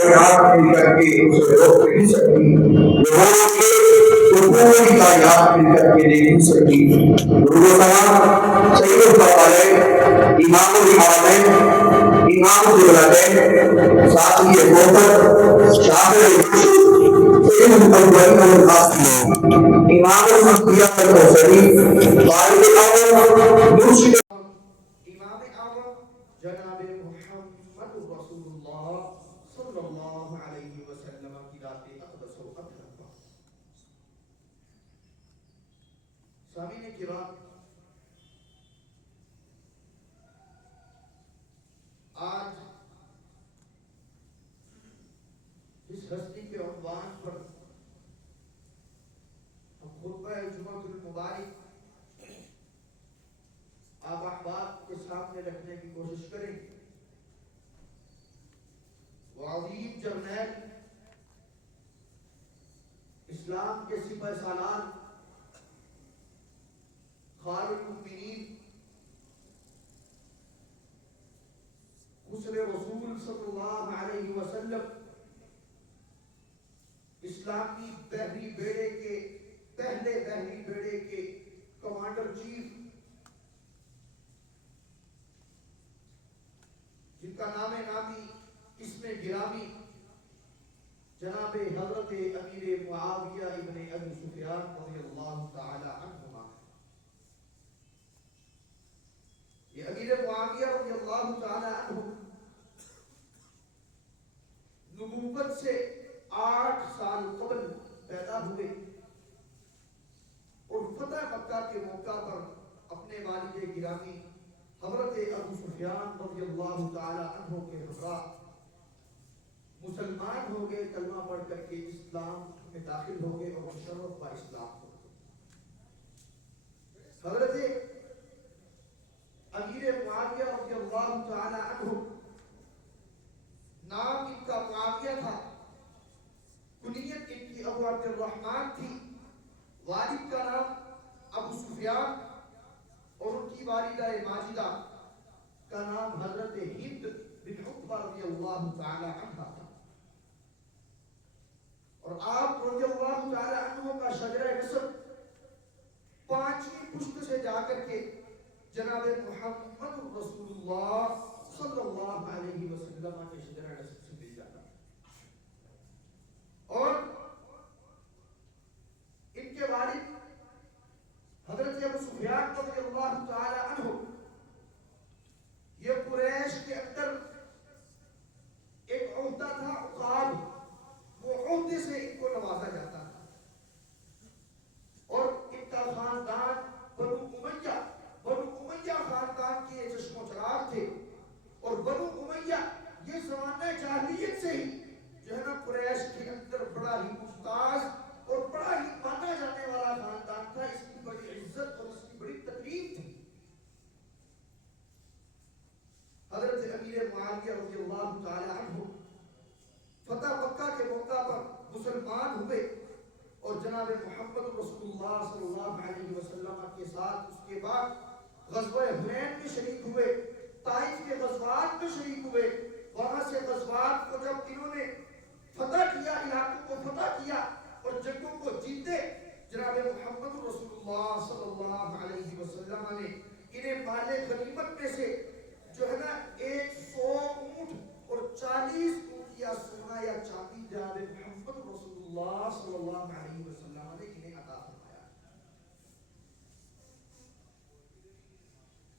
کائنات مل کر کے اسے روک نہیں سکتی، لوگوں کے تو پوری کائنات مل کر کے نہیں سکتی۔ اردو زبان سید الفضائل، امام الحرمین، امام الجبلتین، ساتھی محبت، شاعر سید الاولین والآخرین، امام الانبیاء والمرسلین، قائد الاول، مرشد امام اعظم جناب محمد رسول اللہ صلی اللہ علیہ وسلم کی ذات اقدس و اطہر پر۔ سامعین کرام، آج اس ہستی کے عنوان پر ہم خطبہ جمعۃ المبارک آپ احباب کے سامنے رکھنے کی کوشش کریں۔ وہ عظیم جرنیل، اسلام کے سپہ سالار، خار المؤمنین، حسن رسول صلی اللہ علیہ وسلم، اسلامی بحری بیڑے کے پہلے بحری بیڑے کے کمانڈر چیف، جن کا نام نامی اسم گرامی جناب حضرت امیر معاویہ ابن ابی سفیان رضی اللہ تعالی عنہما۔ یہ امیر معاویہ رضی اللہ تعالی عنہ نبوت سے 8 سال قبل پیدا ہوئے اور فتح مکہ کے موقع پر اپنے والد گرامی حضرت ابو سفیان رضی اللہ تعالی عنہ کے ہمراہ مسلمان ہو گئے، کلمہ پڑھ کر کے اسلام میں داخل ہو گئے اور مشرف با اسلام ہو گئے۔ حضرت امیر معاویہ رضی اللہ تعالی عنہ، نام ان کا معاویہ تھا، کنیت ان کی ابو عبد الرحمن تھی، والد کا نام ابو سفیان اور ان کی والدہ ماجدہ کا نام حضرت ہند بن عتبہ رضی اللہ تعالی عنہ تھا، اور آپ رضی اللہ تعالی عنہ کا شجرہ نسب 5ویں پشت سے جا کر کے جناب محمد رسول اللہ صلی اللہ علیہ وسلم کے شجرہ نسب سے مل جاتا، اور ان کے والد حضرت ابو سفیان رضی اللہ تعالی عنہ، یہ قریش کے اندر ایک عہدہ تھا عقاب، وہ عہدے سے ان کو نوازا جاتا تھا، اور ان کا خاندان بنو امیہ خاندان کے چشم و چراغ تھے، اور بنو امیہ یہ زمانہ جاہلیت سے ہی جو ہے نا قریش کے اندر بڑا ہی ممتاز اور بڑا ہی مانا جانے والا خاندان تھا، اس کی بڑی عزت اور اس کی بڑی تقریب تھی۔ حضرت امیر معاویہ رضی اللہ تعالی عنہ فتح مکہ کے موقع پر مسلمان ہوئے اور جناب محمد رسول اللہ صلی اللہ علیہ وسلم کے ساتھ اس کے بعد غزوہ حنین میں شریک ہوئے، طائف کے غزوات میں شریک ہوئے، وہاں سے غزوات کو جب انہوں نے فتح کیا، علاقوں کو فتح کیا اور جنگوں کو جیتے، جناب محمد رسول اللہ صلی اللہ علیہ وسلم نے انہیں مال غنیمت میں سے جو ہے نا 100 اونٹ اور 40 اونٹیاں سونا یا چاندی جناب محمد رسول اللہ صلی اللہ علیہ وسلم نے انہیں عطا فرمایا۔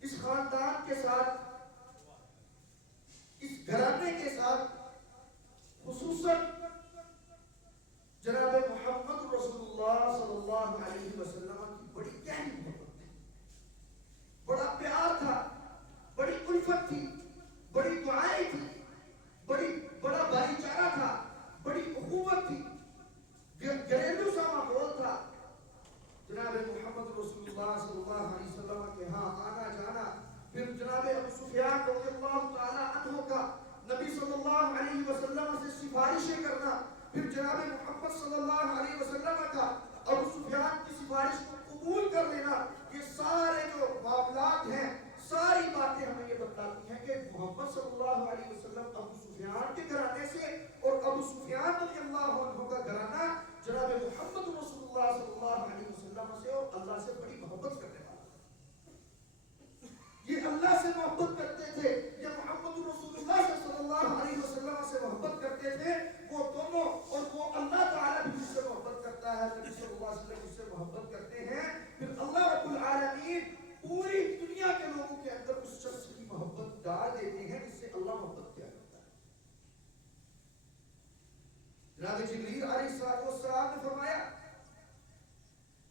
اس خاندان کے ساتھ، اس گھرانے کے ساتھ خصوصاً جناب محمد رسول اللہ صلی اللہ علیہ وسلم کی بڑی گہری محبت تھی، بڑا پیار تھا، بڑی الفت تھی، بڑی دعائیں تھی، بڑا بھائی چارہ تھا، بڑی اخوت تھی، گھریلو سا ماحول تھا۔ جناب محمد رسول اللہ صلی اللہ علیہ وسلم کے ہاں آنا جانا، پھر جناب ابو سفیان رضی اللہ تعالی عنہ کا نبی صلی اللہ علیہ وسلم سے سفارشیں کرنا، پھر جناب محمد صلی اللہ علیہ وسلم کا ابو سفیان کی سفارش کو قبول کر لینا، یہ سارے جو معاملات ہیں، ساری باتیں ہمیں یہ بتلاتی ہیں کہ محمد صلی اللہ علیہ وسلم ابو سفیان کے گھرانے سے اور محبت کرتے تھے وہ دونوں، اور وہ اللہ تعالیٰ بھی جس سے محبت کرتا ہے، نبی صلی اللہ علیہ وسلم جس سے محبت کرتے ہیں، پھر اللہ رب العالمین پوری دنیا کے لوگوں کے اندر اس شخص کی محبت ڈال دیتے ہیں جس سے اللہ محبت کیا کرتا ہے۔ جناب جبریل علیہ السلام نے فرمایا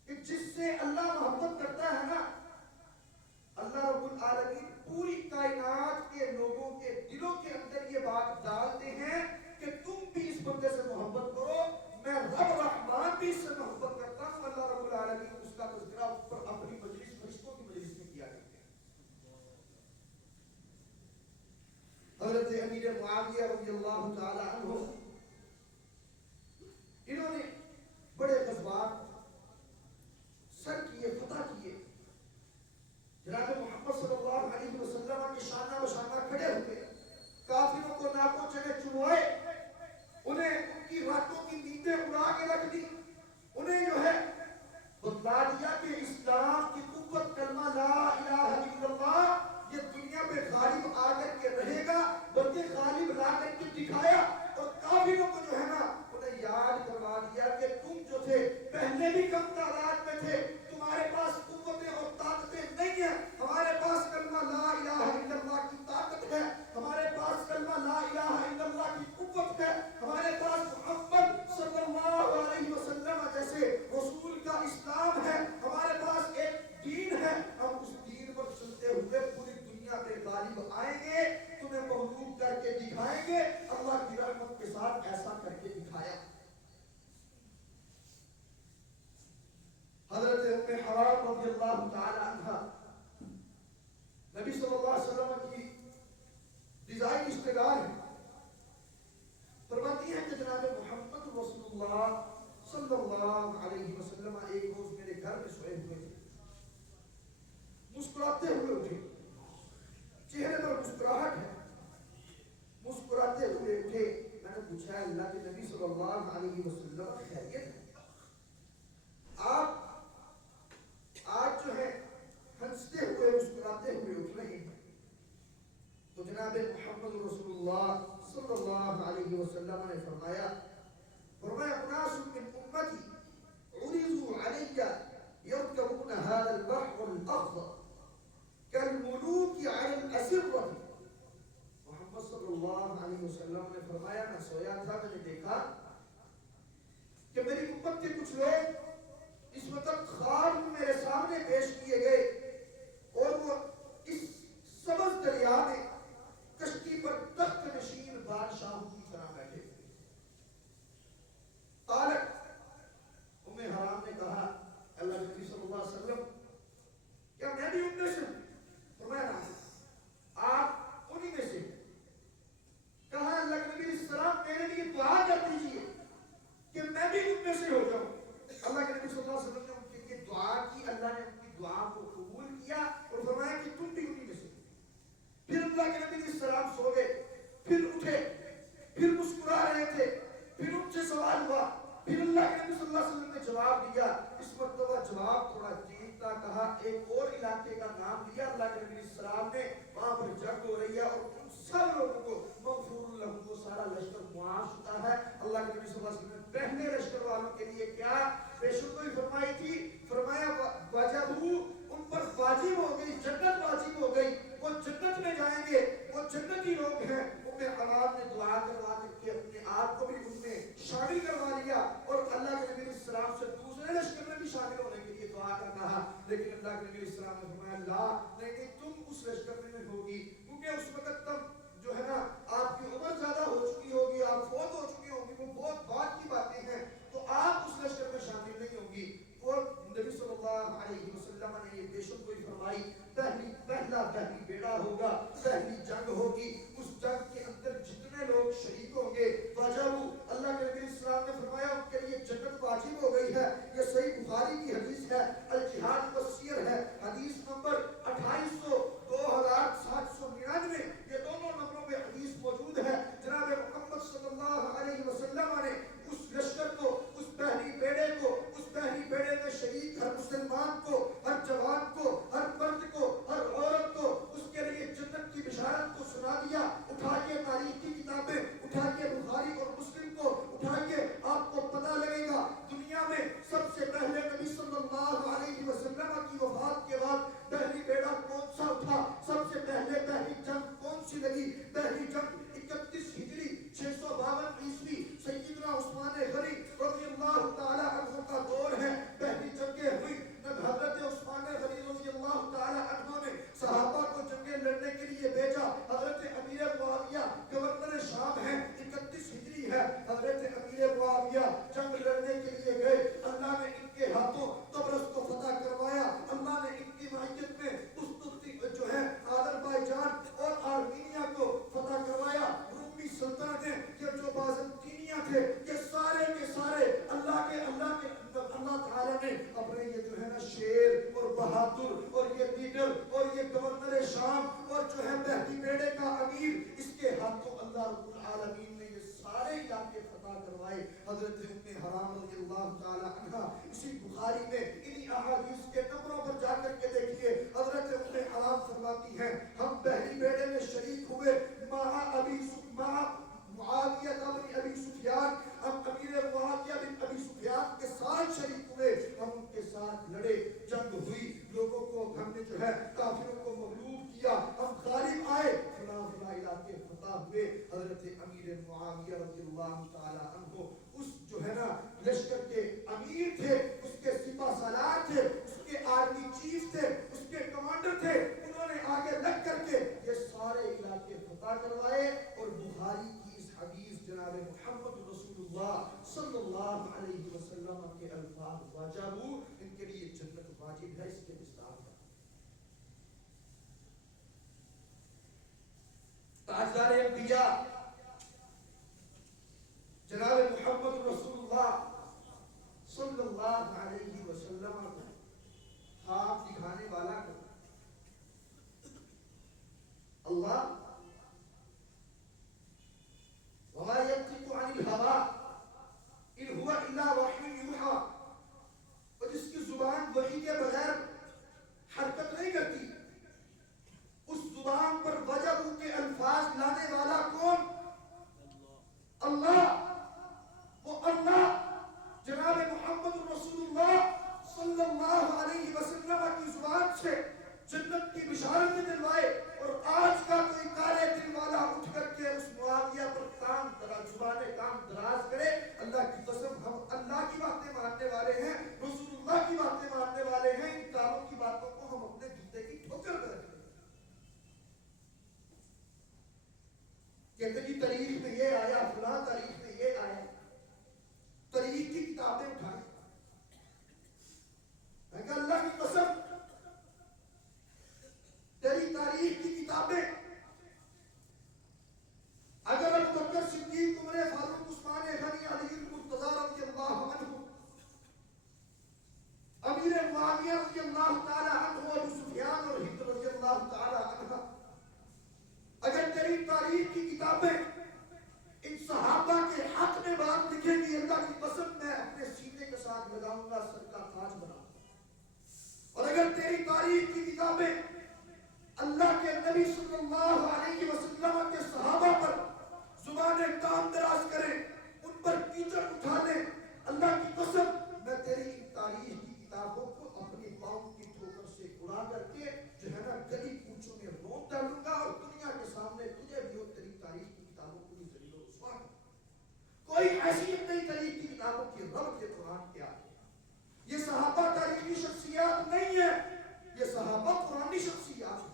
کہ جس سے اللہ محبت کرتا ہے نا، اللہ رب العالمین پوری کائنات کے لوگوں کے دلوں کے اندر یہ بات ڈالتے ہیں کہ تم بھی اس بندے سے محبت کرو، میں رب رحمان بھی اس سے محبت کرتا ہوں۔ اللہ رب العالمین اس کا تذکرہ اوپر اپنی مجلس، فرشتوں کی مجلس میں کیا کرتے ہیں۔ حضرت امیر معاویہ رضی اللہ تعالی عنہ، انہوں نے بڑے غزوات سر کیے، فتح کیے، جناب محمد صلی اللہ علیہ وسلم کے شانہ بشانہ کھڑے ہوئے، کافروں کو ناکوں چنے چنوائے، انہیں ان کی راتوں کی نیندیں اڑا کے رکھ دی، انہیں جو ہے بتلا دیا کہ اسلام کی قوت کلمہ لا الہ الا اللہ یہ دنیا پہ غالب آ کر کے رہے گا، بلکہ غالب لا کر کے دکھایا، اور کافروں کو جو ہے نا انہیں یاد کروا دیا کہ تم جو تھے پہلے بھی کم تعداد میں تھے، تمہارے پاس قوتیں اور طاقتیں نہیں ہیں، ہمارے پاس کلمہ لا الہ الا اللہ کی طاقت ہے، ہمارے پاس کلمہ لا الہ الا اللہ کی قوت ہے، ہمارے پاس محمد صلی اللہ علیہ وسلم جیسے رسول کا اسلام ہے، ہمارے پاس ایک دین ہے، ہم اس دین پر چلتے ہوئے پوری دنیا پہ غالب آئیں گے، تمہیں مغلوب کر کے دکھائیں گے۔ اللہ کی رحمت کے ساتھ ایسا کر کے دکھایا۔ حضرت ام حرام رضی اللہ تعالی عنہ نبی صلی اللہ علیہ وسلم کی ڈیزائن اشتغال ہے، فرماتی ہیں کہ جناب محمد رسول اللہ صلی اللہ علیہ وسلم ایک روز میرے گھر میں سوئے ہوئے تھے، مسکراتے ہوئے اٹھے، چہرے پر مسکراہٹ ہے، مسکراتے ہوئے اٹھے، میں نے پوچھا اللہ کے نبی صلی اللہ علیہ وسلم خیریت ہے؟ آپ آج جو ہے ہنستے ہوئے مسکراتے ہوئے اٹھ رہے ہیں۔ تو جناب محمد رسول اللہ صلی اللہ علیہ وسلم نے فرمایا اناس من امتی عرضوا علی یرکبون هذا البحر الاخضر كالملوك على الاسرة۔ محمد صلی اللہ علیہ وسلم نے فرمایا میں سویا تھا، میں نے دیکھا کہ میری امت کے کچھ لوگ اس وقت خواب میرے سامنے پیش کیے گئے، اور وہ اس سبز دریا میں کشتی پر تخت نشین بادشاہوں کی طرح بیٹھے ہوئے۔ قالت ام حرام نے کہا اللہ کے نبی صلی اللہ علیہ وسلم کیا میں بھی ان میں سے ہوں؟ فرمایا آپ انہی میں سے ہیں۔ کہا اللہ کے نبی السلام میرے لیے دعا کر دیجیے کہ میں بھی ان میں سے ہو جاؤں۔ اللہ کے نبی صلی اللہ علیہ وسلم نے ان کے لیے دعا کی، اللہ نے ان کی دعا کو قبول کیا اور فرمایا کہ تم بھی انہی میں سے۔ پھر اللہ کے نبی علیہ السلام سو گئے، پھر اٹھے، پھر مسکرا رہے تھے، پھر ان سے سوال ہوا، پھر اللہ کے نبی صلی اللہ علیہ وسلم نے جواب دیا، اس مرتبہ جواب تھوڑا عجیب تھا، کہا ایک اور علاقے کا نام لیا اللہ کے نبی علیہ السلام نے، وہاں پر جنگ ہو رہی ہے اور ان سب لوگوں کو مغفور لہم کو سارا لشکر معاف ہوتا ہے۔ اللہ کے نبی صلی اللہ علیہ وسلم نے پہلے لشکر والوں کے لیے کیا پیشگوئی فرمائی تھی؟ فرمایا وجبو ان پر واجب ہو گئی، جنت واجب ہو گئی، وہ جنت میں جائیں گے، وہ جنتی لوگ ہیں۔ ام حرام نے دعا کروا کے اپنے آپ کو بھی ان میں شامل کروا لیا اور اللہ کے نبی علیہ السلام سے دوسرے لشکر میں بھی شامل ہونے کے لیے دعا کا کہا، لیکن اللہ کے نبی علیہ السلام نے فرمایا لا نہیں، تم اس لشکر میں ہوگی، کیونکہ اس وقت تک جو ہے نا آپ کی عمر زیادہ ہو چکی ہوگی، آپ فوت ہو چکی ہوگی، وہ بہت بعد کی باتیں ہیں، تو آپ اس لشکر میں شامل نہیں ہوگی۔ اور نبی صلی اللہ علیہ وسلم نے یہ پیشن گوئی فرمائی پہلی بیڑا ہوگا، پہلی جنگ ہوگی، اس جنگ کے اندر جتنے لوگ شریک بہادر اور یہ لیڈر اور یہ گورنر شام اور جو ہے مہدی بیڑے کا امیر، اس کے ہاتھوں اللہ رب العالمین نے یہ سارے علاقے فتح کروائے۔ حضرت ام حرام رضی اللہ تعالی عنہ، اسی بخاری میں انہی احادیث کے نمبروں پر جا کر کے دیکھیے، حضرت ام حرام فرماتی ہیں ہم مہدی بیڑے میں شریک ہوئے مع معاویہ بن ابی سفیان، ہم امیر معاویہ بن ابی سفیان کے ساتھ شریک ہوئے، ہم ان کے ساتھ لڑے، جنگ ہوئی، لوگوں کو ہم نے جو ہے کافروں کو مغلوب کیا، ہم غالب آئے، فلاں فلاں علاقے فتح ہوئے۔ حضرت امیر معاویہ رضی اللہ تعالی عنہ اس جو ہے نا لشکر کے امیر تھے، اس کے سپہ سالار تھے، اس کے آرمی چیف تھے، اس کے کمانڈر تھے، انہوں نے آگے لگ کر کے یہ سارے علاقے فتح کروائے۔ اور بخاری کی اس حدیث جناب محمد رسول اللہ صلی اللہ علیہ وسلم کے الفاظ واجب، ان کے لیے جنت واجب ہے، اس کے مصداق ہے۔ تاجدار انبیاء جناب محمد رسول اللہ صلی اللہ علیہ وسلم کو خواب دکھانے والا کو اللہ وما ينطق عن الهوى ان هو الا وحی یوحى، اور جس کی زبان وحی کے بغیر حرکت نہیں کرتی، اس زبان پر وجب کے الفاظ لانے والا کون؟ اللہ۔ وہ اللہ جناب محمد رسول اللہ صلی اللہ علیہ وسلم کی زبان سے جنت کی بشارت دلوائے، اور آج کا کوئی کالے دل والا اٹھ کر کے اس معاویہ پر زبان کام دراز کرے، اللہ کی قسم ہم اللہ کی باتیں ماننے والے ہیں، رسول اللہ کی باتیں ماننے والے ہیں، ان کاموں کی باتوں کو ہم اپنے جوتے کی ٹھوکر میں رکھیں۔ کہتے جی تاریخ میں یہ آیا، فلاں تاریخ میں یہ آیا، تاریخ کی کتابیں اٹھائیں، میں کہا اللہ کی قسم تیری تاریخ کی کتابیں اگر ابو بکر صدیق، عمر فاروق، عثمان غنی، علی المرتضی رضی اللہ عنہ، امیر معاویہ رضی اللہ تعالی عنہ، ابو سفیان اور ہند رضی اللہ تعالی عنہ، اگر تیری تاریخ کی کتابیں ان صحابہ کے حق میں بات لکھے گی، اللہ کی قسم میں اپنے سینے کے ساتھ لگاؤں گا، سر کا تاج بناؤں گا۔ اور اگر تیری تاریخ کی کتابیں اللہ کے نبی صلی اللہ علیہ وسلم کے صحابہ پر زبانیں کام دراز کریں، ان پر کیچڑ اٹھا لیں، اللہ کی قسم میں تیری ان تاریخ کی کتابوں کو اپنی پاؤں کی ٹھوکر سے اڑا کر کے جو ہے نا گلی کوچوں میں روک ڈالوں گا، اور دنیا کے سامنے تجھے بھی اور تیری تاریخ کی کتابوں کو بھی ذلیل و رسوا کروں گا۔ کوئی حیثیت نہیں تاریخ کی کتابوں کی، رب کے قرآن کیا ہے؟ یہ صحابہ تاریخی شخصیات نہیں ہے، یہ صحابہ قرآنی شخصیات ہیں۔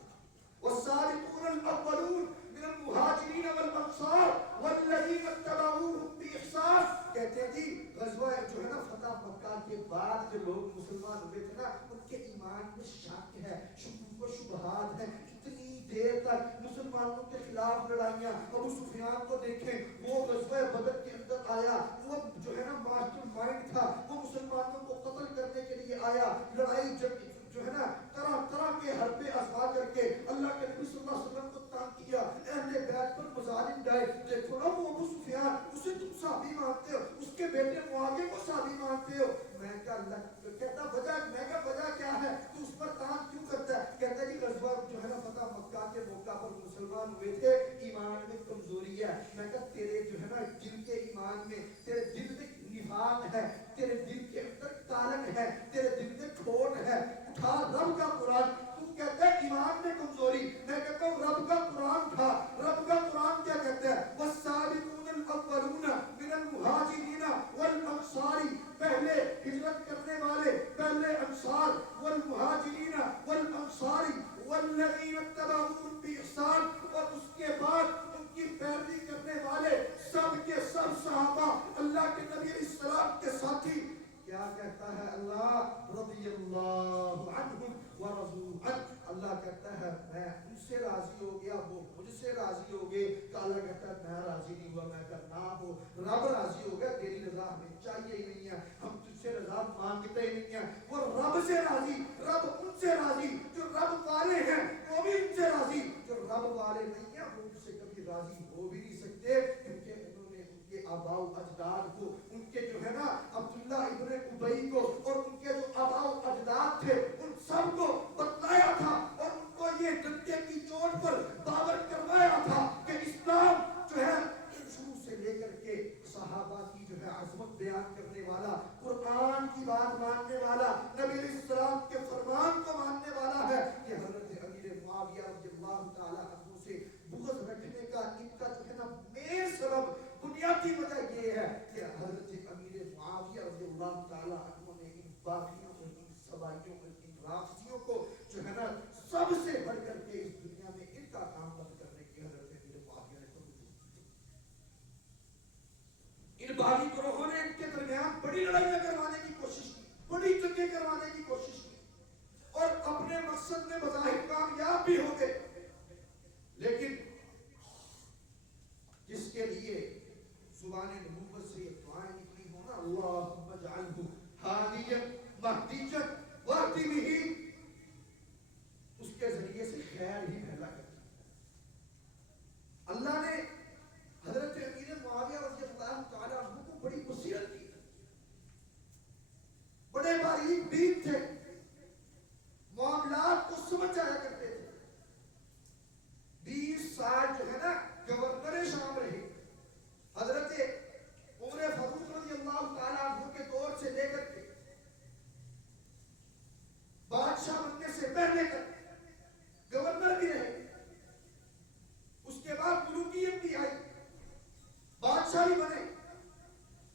والسابقون الاولون من المہاجرین والانصار والذین اتبعوهم بإحسان، کہتے ہیں جی غزوہ جو ہے نا فتح مکہ کے بعد جو لوگ مسلمان ہوئے تھے نا، ان کے ایمان میں شک ہے، شکوک و شبہات ہیں، اتنی دیر تک مسلمانوں کے خلاف لڑائیاں۔ ابو سفیان کو دیکھیں، وہ غزوہ بدر کے اندر آیا، وہ جو ہے نا ماسٹر مائنڈ تھا، وہ مسلمانوں کو قتل کرنے کے لیے آیا، لڑائی جنگ جو ہے نا طرح طرح کے حربے آزما کر کے اللہ کے نبی صلی اللہ علیہ وسلم کو تنگ کیا، اہل بیت پر مظالم ڈائے۔ دیکھو نا وہ ابو سفیان، اسے تم صحابی مانتے ہو، اس کے بیٹے معاویہ کو صحابی مانتے ہو۔ میں کہا اللہ کہتا وجہ، میں کہا وجہ کیا ہے، تو اس پر تنگ کیوں کرتا ہے؟ کہتا ہے جی غزوہ جو ہے نا فتح مکہ کے موقع پر مسلمان ہوئے تھے، ایمان میں کمزوری ہے۔ میں کہا تیرے جو ہے نا دل کے ایمان میں، تیرے دل میں نفاق ہے، تیرے دل کے اندر کالن ہے، تیرے دل میں کھوٹ ہے، اٹھا رب کا قرآن۔ تو کہتا ہے ایمان میں کمزوری، میں کہتا ہوں رب کا قرآن تھا، رب کا قرآن کیا کہتا ہے؟ والسابقون الاولون من المہاجرین والانصار، پہلے ہجرت کرنے والے، پہلے انصار، والمہاجرین والانصار والذین اتبعوهم بإحسان، اور اس کے بعد ان کی پیروی کرنے والے سب کے سب صحابہ، اللہ کے نبی علیہ السلام کے ساتھی۔ کیا کہتا ہے اللہ؟ رضی اللہ عنہم ورضوا عنہ، اللہ کہتا ہے میں ان سے راضی ہو گیا، وہ مجھ سے راضی ہو گئے۔ کہ اللہ کہتا ہے میں راضی نہیں ہوا، میں کہتا نہ ہو، رب راضی ہو گیا، تیری رضا ہمیں چاہیے ہی نہیں ہے، ہم تجھ سے رضا مانگتے ہی نہیں ہیں۔ وہ رب سے راضی، رب ان سے سے راضی، جو رب والے ہیں وہ بھی ان سے راضی، جو رب والے نہیں ہیں وہ ان سے کبھی راضی ہو بھی نہیں سکتے، کیونکہ انہوں نے ان کے آباء و اجداد کو، ان کے جو ہے نا عبداللہ ابن ابی کو اور ان کے جو آباء و اجداد تھے ان سب کو بتلایا تھا اور ان کو یہ ڈنڈے کی چوٹ پر باور کروایا تھا کہ اسلام جو ہے شروع سے لے کر کے صحابہ کی جو ہے عظمت بیان کرنے والا، قرآن کی بات ماننے والا، نبی علیہ السلام کے فرمان کو ماننے والا ہے، کہ حضرت امیر معاویہ رضی اللہ تعالی عنہ سے بغض رکھنے کا ان کا جو ہے نا مین سبب، بنیادی وجہ یہ ہے کہ حضرت امیر معاویہ رضی اللہ تعالی عنہ نے ان باغیوں اور ان سبائیوں اور ان رافضیوں کو جو ہے نا سب سے بڑھ کر کے اس دنیا میں ان کا کام بند کرنے کی حضرت امیر معاویہ نے کوشش کی۔ ان باغی گروہوں نے ان کے درمیان بڑی لڑائیاں کروانے کی کوشش کی، بڑی جنگیں کروانے کی کوشش کی اور اپنے مقصد میں بظاہر کامیاب بھی ہو گئے، لیکن جس کے لیے زبان نبوت سے یہ دعائیں نکلی ہو نا، اللہم اجعلہ ہادیا مہدیا واہد بہ، اس کے ذریعے سے خیر ہی پھیلا کرتی۔ اللہ نے حضرت امیر معاویہ رضی اللہ تعالیٰ عنہ کو بڑی بصیرت دی، بڑے باریک بین تھے، معاملات کو سمجھ جایا کرتے تھے۔ 20 سال جو ہے نا گورنر شام رہے، حضرت عمر فاروق رضی اللہ تعالیٰ عنہ کے دور سے لے کر کے بادشاہ بننے سے پہلے تک گورنر بھی رہے، اس کے بعد ملوکیت بھی آئی، بادشاہ بھی بنے۔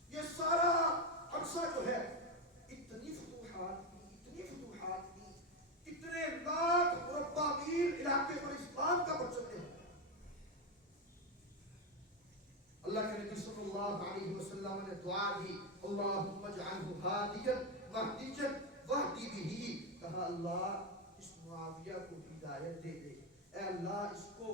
یہ سارا عرصہ جو ہے اتنی فتوحات کی، اتنے لاکھ مربع میل علاقے پر اسلام کا پرچم ہے۔ اللہ کے نبی صلی اللہ علیہ وسلم نے دعا دی، اللہم اجعلہ ہادیا مہدیا واہد بہ، کہا اللہ اس معاویہ کو ہدایت دے دے، اے اللہ اس کو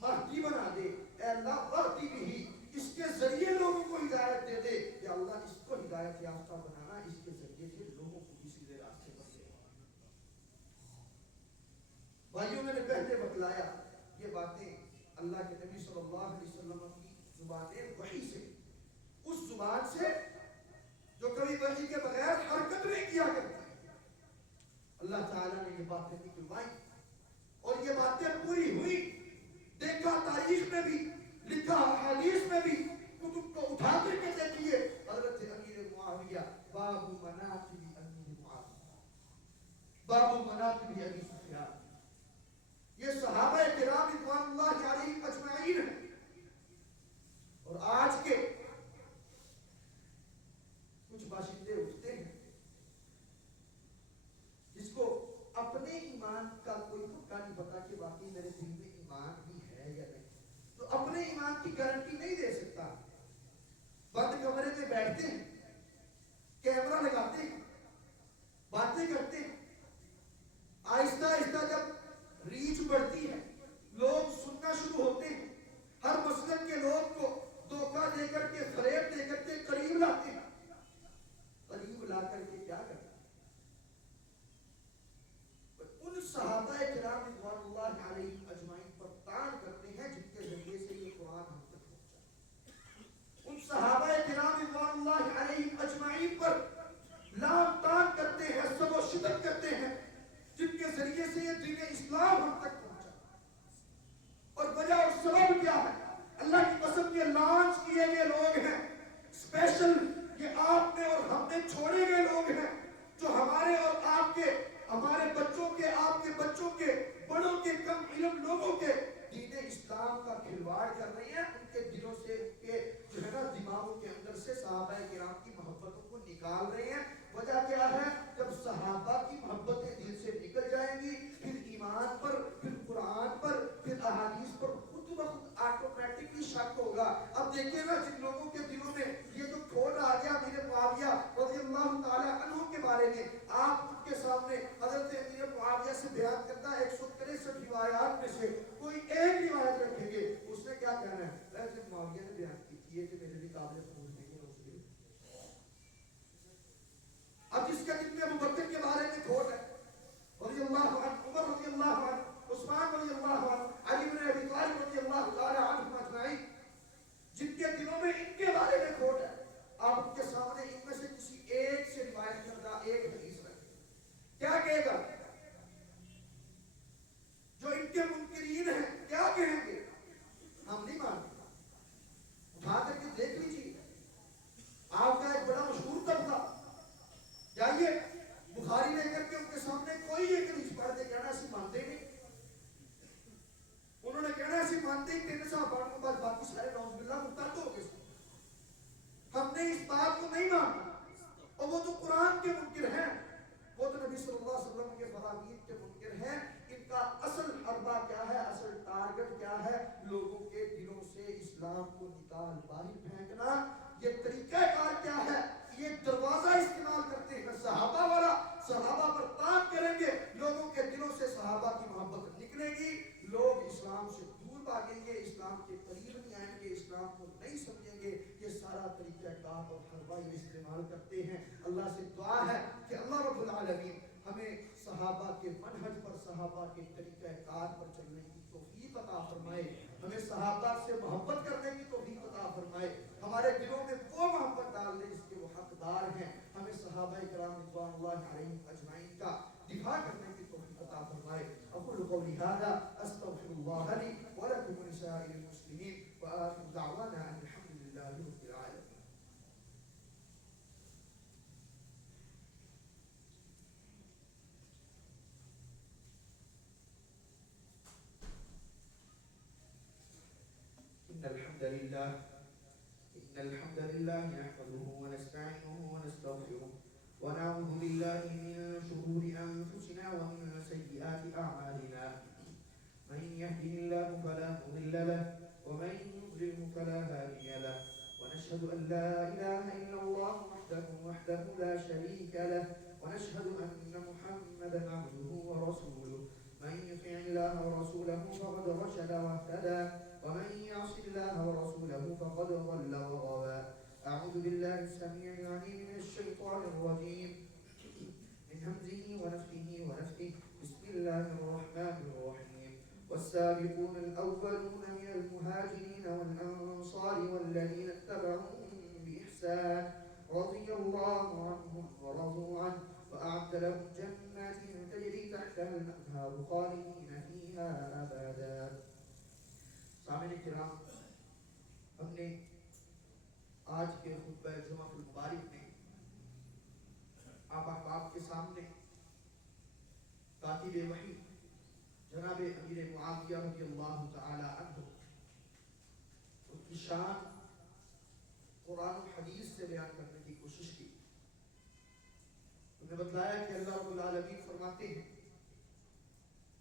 مہدی بنا دے، اے اللہ واہد بہ، اس کے ذریعے لوگوں کو ہدایت دے دے، یا اللہ اس کو ہدایت یافتہ بنانا، اس کے ذریعے سے لوگوں کو بھی سیدھے راستے پر لے۔ بھائیوں میں نے پہلے بتلایا یہ باتیں اللہ کے نبی صلی اللہ علیہ وسلم کی زبان وحی سے، اس زبان سے جو کبھی وحی کے بغیر حرکت نہیں کیا کرتی، اللہ تعالیٰ نے یہ باتیں نکلوائی اور یہ باتیں پوری ہوئی۔ دیکھا تاریخ میں بھی، لکھا حدیث میں بھی، کتب کو اٹھا کر کے دیکھیے، حضرت امیر معاویہ باب مناقب امیر معاویہ، باب مناقب ابی سفیان، یہ صحابہ کرام رضوان اللہ علیہم اجمعین ہیں۔ اور آج کے کچھ باشندے اٹھتے ہیں جس کو اپنے ایمان کا کوئی پکا نہیں پتا کہ واقعی میرے دل میں ایمان بھی ہے یا نہیں، تو اپنے ایمان کی گارنٹی نہیں دے سکتا، بند کمرے میں بیٹھتے ہیں، کیمرہ لگاتے ہیں، باتیں کرتے ہیں، آہستہ آہستہ جب ریچ بڑھتی ہے، لوگ سننا شروع ہوتے ہیں، ہر مسلک کے لوگ کو دھوکہ دے کر کے، فریب دے کر کے قریب لاتے ہیں، قریب لا کر کے کیا کرتے ہیں؟ ان صحابہ کرام رضوان اللہ علیہم اجمعین پر تان کرتے ہیں جن کے ذریعے سے یہ قرآن ہم تک پہنچا۔ ان صحابہ کرام رضوان اللہ علیہم اجمعین پر لام تان کرتے ہیں، سب و شدت کرتے ہیں جن کے ذریعے سے یہ دین اسلام ہم تک پہنچا۔ اور وجہ اور سبب کیا ہے؟ اللہ کی قسم یہ لانچ کیے گئے لوگ ہیں، اسپیشل یہ آپ نے اور ہم نے چھوڑے گئے لوگ ہیں جو ہمارے اور آپ کے، ہمارے بچوں کے، آپ کے بچوں کے، بڑوں کے، کم علم لوگوں کے دین اسلام کا کھلواڑ کر رہے ہیں، ان کے دلوں سے، ان کے جو ہے نا دماغوں کے اندر سے صحابہ کرام کی محبتوں کو نکال رہے ہیں۔ وجہ کیا ہے؟ جب صحابہ کی محبتیں دل سے نکل جائیں گی، پھر ایمان پر، پھر قرآن پر، پھر احادیث پر خود بخود آٹومیٹکلی شک ہوگا۔ اب دیکھیں نا جن لوگوں کے دلوں میں یہ جو کھوٹ آ گیا امیر معاویہ رضی اللہ تعالی عنہ کے بارے میں، آپ ان کے سامنے حضرت امیر معاویہ سے بیان کرتا ہے 163 روایات میں سے کوئی ایک روایت رکھیں گے، اس نے کیا کہنا ہے؟ حضرت معاویہ نے بیان کی تھی کہ میرے لیے قابل قبول نہیں ہے اس کے۔ اب جس کا ابن ابو بکر کے بارے میں کھوٹ ہے رضی اللہ اسلام کے قریب نہیں آئیں گے, اسلام کو نہیں سمجھیں گے. یہ سارا طریقہ کار اور حربہ یہ استعمال کرتے ہیں. اللہ سے دعا ہے کہ اللہ رب العالمین ہمیں صحابہ کے منہج پر, صحابہ کے طریقہ کار پر چلنے کی توفیق عطا فرمائے. ہمیں صحابہ سے محبت کرنے کی توفیق عطا فرمائے. ہمارے دلوں میں وہ محبت ڈال دے جس کے وہ حقدار ہیں. ہمیں صحابہ کرام رضوان اللہ علیہم اجمعین کا دفاع کرنے کی توفیق عطا فرمائے. اقول قولی ھذا استغفر اللہ لی ولکم ولسائر المسلمین وآخر دعوانا ان الحمد للہ رب العالمین. إن الحمد لله نحمده ونستعينه ونستغفره ونعوذ بالله من شرور أنفسنا ومن سيئات أعمالنا. من يهده الله فلا مضل له ومن يضلل فلا هادي له. ونشهد أن لا إله إلا الله وحده لا شريك له. ونشهد أن محمدا عبده ورسوله. من يطع الله ورسوله فقد رشد واهتدى ومن يعص الله ورسوله فقد ضل وغوى. أعوذ بالله السميع العليم من الشيطان الرجيم من همزه ونفخه ونفثه. بسم الله الرحمن الرحيم. والسابقون الأولون من المهاجرين والأنصار والذين اتبعوهم بإحسان رضي الله عنهم ورضوا عنه وأعد لهم جنات تجري تحتها الأنهار خالدين فيها أبدا. سامعین کرام, ہم نے آج کے خطبہ جمعہ المبارک میں آپ احباب کے سامنے کاتب وحی جناب امیر معاویہ رضی اللہ تعالی عنہ ان کی شان قرآن و حدیث سے بیان کرنے کی کوشش کی. انہوں نے بتلایا کہ اللہ رب العالمین فرماتے ہیں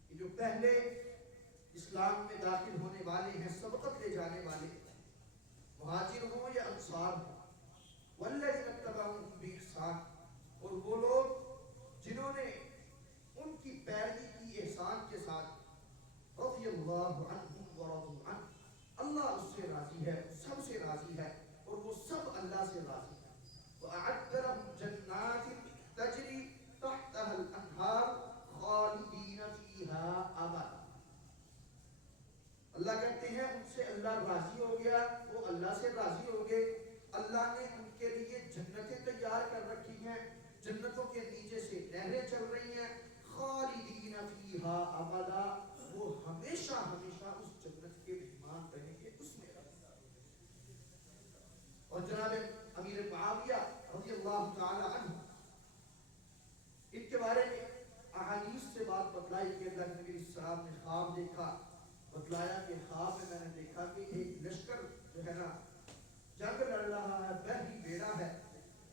کہ جو پہلے اسلام میں داخل ہونے والے ہیں, سبقت لے جانے والے, مہاجر ہوں یا انصار ہوں, والذین اتبعوہم بإحسان, اور وہ لوگ جنہوں نے ان کی پیروی کی احسان کے ساتھ, رضی اللہ عنہم ورضوا عنہ, اللہ اس سے راضی ہے, سب سے راضی ہے, اور وہ سب اللہ سے راضی ہے. وأعد لهم جنات تجری تحتها الأنہار خالدین فیہا ابدا. اللہ کہتے ہیں ان سے اللہ راضی ہو گیا, وہ اللہ سے راضی ہو گئے. اللہ نے ان کے لیے جنتیں تیار کر رکھی ہیں, جنتوں کے نیچے سے نہریں چل رہی ہیں. خالدین فیہا ابدا, وہ ہمیشہ ہمیشہ اس جنت کے مہمان رہیں گے, اس میں رہیں گے. اور جناب امیر معاویہ رضی اللہ تعالی عنہ, ان کے بارے میں احادیث سے بات بتلائی کہ اللہ کے نبی السلام نے خواب دیکھا. بتلایا کہ خواب میں نے دیکھا کہ ایک لشکر جو ہے نا جنگ لڑ رہا ہے, بحری بیڑا ہے,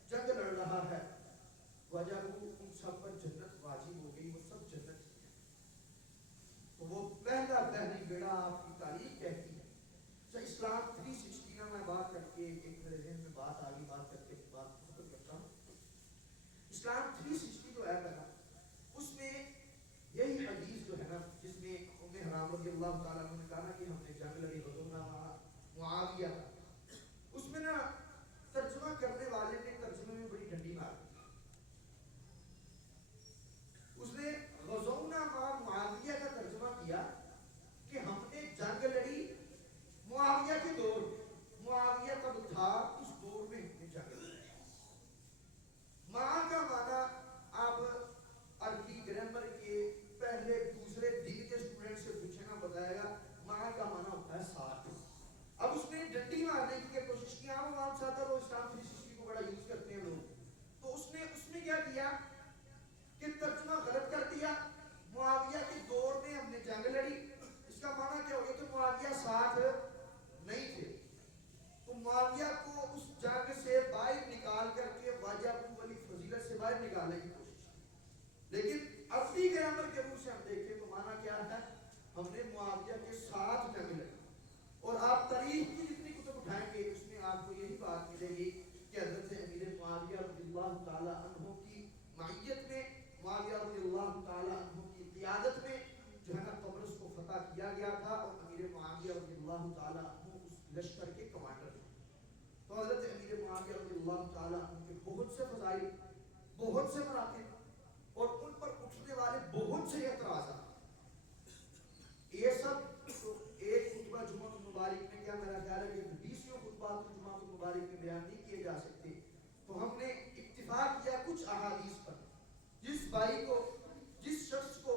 جنگ لڑ رہا ہے. وجہ وہ ان سب پر جنت واجب ہو گئی, وہ سب جنت کی ہے. تو وہ پہلا بحری بیڑا آپ کی تاریخ کہتی ہے. تو اسلام 360 میں بات کر کے ایک میرے ذہن میں بات آگے بات کر کے بات ختم کرتا ہوں. اسلام 360 جو ہے نا, اس میں یہی حدیث جو ہے نا جس میں ام حرام رضی اللہ تعالیٰ عنہ نے کہا کہ ہم نے جنگ لڑی غزوہ معاویہ, اس میں نا اللہ تعالیٰ عنہ کے بہت سے فضائل، بہت سے مراتب اور ان پر اٹھنے والے بہت سے اعتراضات، یہ سب تو ایک خطبہ جمعہ المبارک میں، کیا میرا خیال ہے کہ 20 خطبات جمعہ المبارک میں بیان نہیں کیے جا سکتے، تو ہم نے اتفاق کیا کچھ احادیث پر. جس بھائی کو، جس شخص کو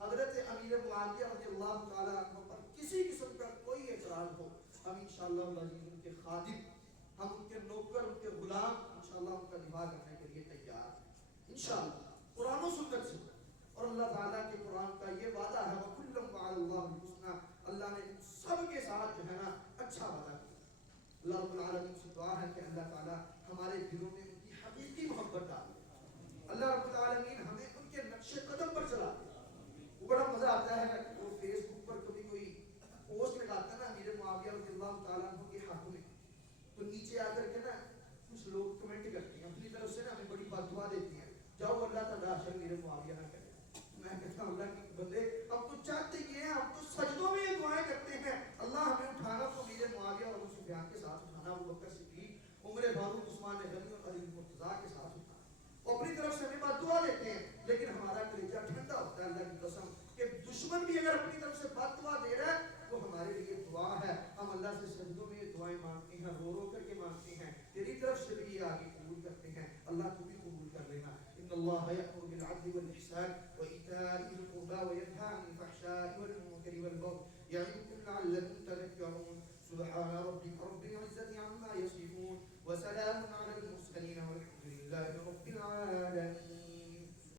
حضرت امیر معاویہ رضی اللہ تعالیٰ عنہ پر کسی قسم کا کوئی اعتراض ہو، ہم انشاءاللہ العزیز ان کے خادم، ہم ان کے نوکر، ان کے غلام انشاءاللہ ان کا دفاع کرنے کے لیے تیار ہیں انشاءاللہ قرآن و سنت سے. اور اللہ تعالیٰ کے قرآن کا یہ وعدہ ہے وَكُلًّا وَعَدَ اللَّهُ الْحُسْنَى، اللہ نے سب کے ساتھ جو ہے نا اچھا وعدہ کیا. اللہ رب العالمین سے دعا ہے کہ اللہ تعالیٰ ہمارے دلوں میں ان کی حقیقی محبت ڈالے. اللہ رب العالمین ہمیں ان کے نقش قدم پر چلا دے. وہ بڑا مزہ آتا ہے وہ فیس بک پر کبھی کوئی پوسٹ لگاتا ہے نا امیر معاویہ رضی اللہ تعالیٰ عنہ کے حق میں، تو نیچے آ کر کے نا کچھ لوگ کمنٹ کرتے ہیں اپنی طرف سے نا، ہمیں بڑی بد دعا دیتی ہیں، جاؤ اللہ تعالیٰ اشر امیر معاویہ نہ کرے. میں کہتا ہوں اللہ کے بندے، ہم تو چاہتے یہ ہیں، ہم تو سجدوں میں یہ دعائیں کرتے ہیں، اللہ ہمیں اٹھانا تو امیر معاویہ اور ابو سفیان کے ساتھ اٹھانا، ابو بکر صدیق، عمر فاروق، عثمان غنی اور علی مرتضیٰ کے ساتھ اٹھانا. وہ اپنی طرف سے ہمیں بد دعا دیتے ہیں، لیکن ہمارا کلیجہ ٹھنڈا ہوتا ہے اللہ کی قسم کہ دشمن بھی اگر اپنی طرف سے بد دعا دے رہا ہے وہ ہمارے لیے دعا ہے. ہم اللہ سے سجدوں میں یہ دعائیں مانگتے ہیں، رو رو کر کے مانگتے ہیں، تیری طرف سے بھی یہ آگے قبول کرتے ہیں. اللہ تو بھی قبول کر لینا. ان اللہ یأمر بالعدل والإحسان